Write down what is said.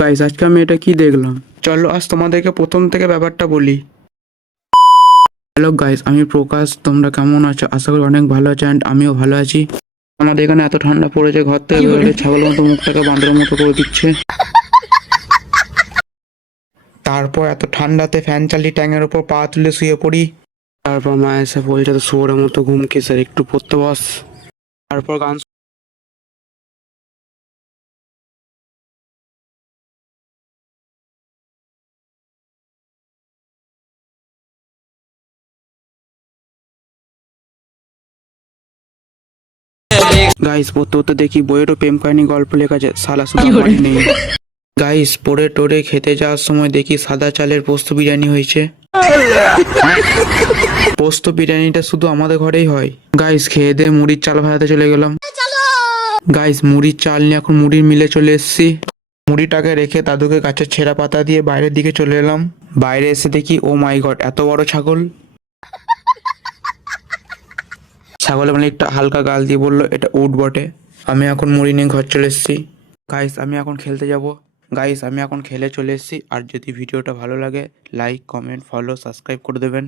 Guys আজকে আমি এটা কি দেখলাম, চলো আজ তোমাদেরকে প্রথম থেকে ব্যাপারটা বলি। হ্যালো গাইস, আমি প্রকাশ। তোমরা কেমন আছো? আশা করি অনেক ভালো আছো অ্যান্ড আমিও ভালো আছি। আমাদের এখানে এত ঠান্ডা পড়েছে, ঘর থেকে বেরোলে ছাগলের মতো মুখটাকে বাঁদরের মতো করে দিচ্ছে। তারপর এত ঠান্ডাতে ফ্যান চালিয়ে ট্যাঙের উপর পা তুলে শুয়ে পড়ি। তারপর মা এসে বলছে তো শুয়োরের মতো ঘুম কিসের, একটু পড়তে বস। তারপর গান গাইস পড়তে পড়তে দেখি বইয়েরও প্রেম কাহিনী গল্প লেখা আছে, শালা শুধু আমারই নেই। গাইস পড়ে টোরে খেতে যাওয়ার সময় দেখি সাদা চালের পোস্ত বিরিয়ানি হয়েছে। পোস্ত বিরিয়ানিটা শুধু আমাদের ঘরেই হয়। গাইস খেয়ে দিয়ে মুড়ির চাল ভাজাতে চলে গেলাম। গাইস মুড়ির চাল নিয়ে এখন মুড়ির মিলে চলে এসেছি। মুড়িটাকে রেখে দাদুকে গাছের ছেঁড়া পাতা দিয়ে বাইরের দিকে চলে এলাম। বাইরে এসে দেখি ও মাই গড, এত বড় ছাগল। ছাগলের মালিকটা হালকা গাল দিয়ে বললো এটা উট বটে। আমি এখন মুড়ি নিয়ে ঘর চলে এসেছি। গাইস আমি এখন খেলতে যাব। গাইস আমি এখন খেলে চলে এসেছি। আর যদি ভিডিওটা ভালো লাগে লাইক কমেন্ট ফলো সাবস্ক্রাইব করে দেবেন।